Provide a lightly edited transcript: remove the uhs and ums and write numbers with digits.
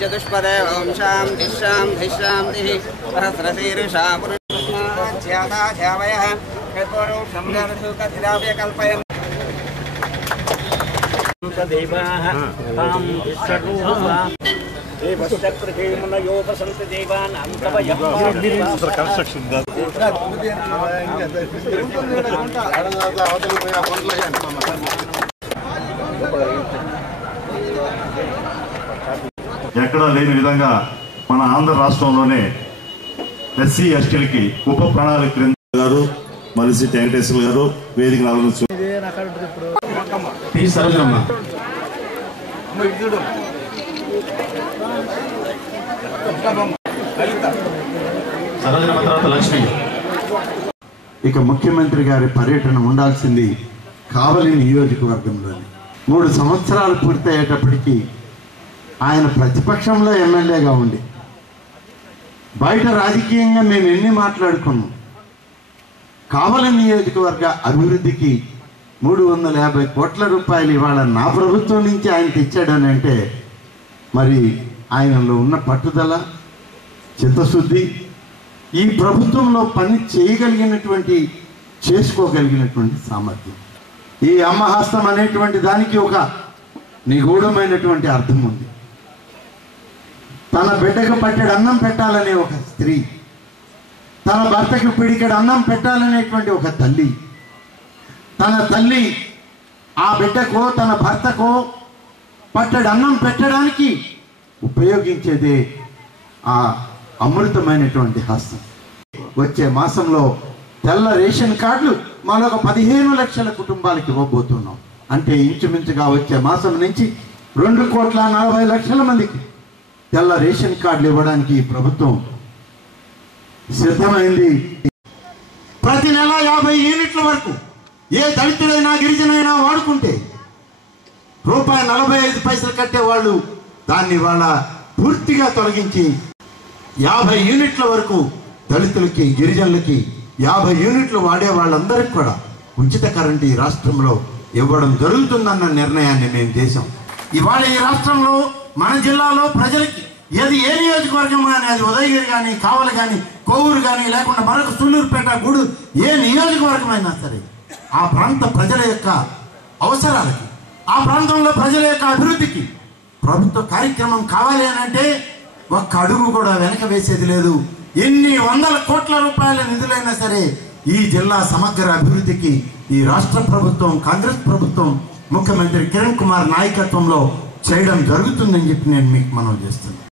चतुष्पदे ओम शांति शांति शांति सहस्रशीर्षा पुरुषाध्याता ध्यावयः कल्परो शम्भरधुकथिराव्य कल्पयन् देवाः तां विष्णुः ये वस्तक्रके मनयोपसन्त देवान् अन्तवयः कंस्ट्रक्शन ఎక్కడా లేని విధంగా మన ఆంధ్ర రాష్ట్రంలోనే ఎస్సీ ఎస్టీలకి ఉప ప్రణాళిక గారు మలిసి వెంకటేశ్వర గారు వేదిక లక్ష్మి. ఇక ముఖ్యమంత్రి గారి పర్యటన ఉండాల్సింది కావలి నియోజకవర్గంలోని 3 సంవత్సరాలు పూర్తయ్యేటప్పటికీ ఆయన ప్రతిపక్షంలో ఎమ్మెల్యేగా ఉండి బయట రాజకీయంగా మేము ఎన్ని మాట్లాడుకున్నాం. కావలి నియోజకవర్గ అభివృద్ధికి 350 కోట్ల రూపాయలు ఇవాళ నా ప్రభుత్వం నుంచి ఆయన తెచ్చాడని అంటే మరి ఆయనలో ఉన్న పట్టుదల, చిత్తశుద్ధి, ఈ ప్రభుత్వంలో పని చేసుకోగలిగినటువంటి సామర్థ్యం. ఈ అమ్మహస్తం అనేటువంటి దానికి ఒక నిగూఢమైనటువంటి అర్థం ఉంది. తన బిడ్డకు పట్టెడు అన్నం పెట్టాలనే ఒక స్త్రీ, తన భర్తకు పిడికెడు అన్నం పెట్టాలనేటువంటి ఒక తల్లి, తన తల్లి ఆ బిడ్డకో తన భర్తకో పట్టెడు అన్నం పెట్టడానికి ఉపయోగించేదే ఆ అమృతమైనటువంటి హస్తం. వచ్చే మాసంలో తెల్ల రేషన్ కార్డులు మరొక 15 లక్షల కుటుంబాలకు ఇవ్వబోతున్నాం. అంటే ఇంచుమించుగా వచ్చే మాసం నుంచి 2,40,00,000 మందికి తెల్ల రేషన్ కార్డులు ఇవ్వడానికి ప్రభుత్వం సిద్ధమైంది. ప్రతి నెల 50 యూనిట్ల వరకు ఏ దళితుడైనా గిరిజనైనా వాడుకుంటే ₹45 కట్టేవాళ్ళు దాన్ని వాళ్ళ పూర్తిగా తొలగించి 50 యూనిట్ల వరకు దళితులకి గిరిజనులకి 50 యూనిట్లు వాడే వాళ్ళందరికీ కూడా ఉచిత కరెంటు ఈ రాష్ట్రంలో ఇవ్వడం జరుగుతుందన్న నిర్ణయాన్ని మేము చేశాం. ఇవాళ ఈ రాష్ట్రంలో మన జిల్లాలో ప్రజలకి ఏది ఏ నియోజకవర్గం కానీ, అది ఉదయగిరి కానీ, కావలి కానీ, కోవూరు కానీ, లేకుండా మరొక సుళ్ళూరుపేట, గూడు ఏ నియోజకవర్గం అయినా సరే ఆ ప్రాంత ప్రజల యొక్క అవసరాలకి, ఆ ప్రాంతంలో ప్రజల యొక్క అభివృద్ధికి ప్రభుత్వ కార్యక్రమం కావాలి అని అంటే ఒక్క అడుగు కూడా వెనక వేసేది లేదు. ఎన్ని 100 కోట్ల రూపాయల నిధులైనా సరే ఈ జిల్లా సమగ్ర అభివృద్ధికి ఈ రాష్ట్ర ప్రభుత్వం, కాంగ్రెస్ ప్రభుత్వం, ముఖ్యమంత్రి కిరణ్ కుమార్ నాయకత్వంలో చేయడం జరుగుతుందని చెప్పి నేను మీకు మనవి చేస్తున్నాను.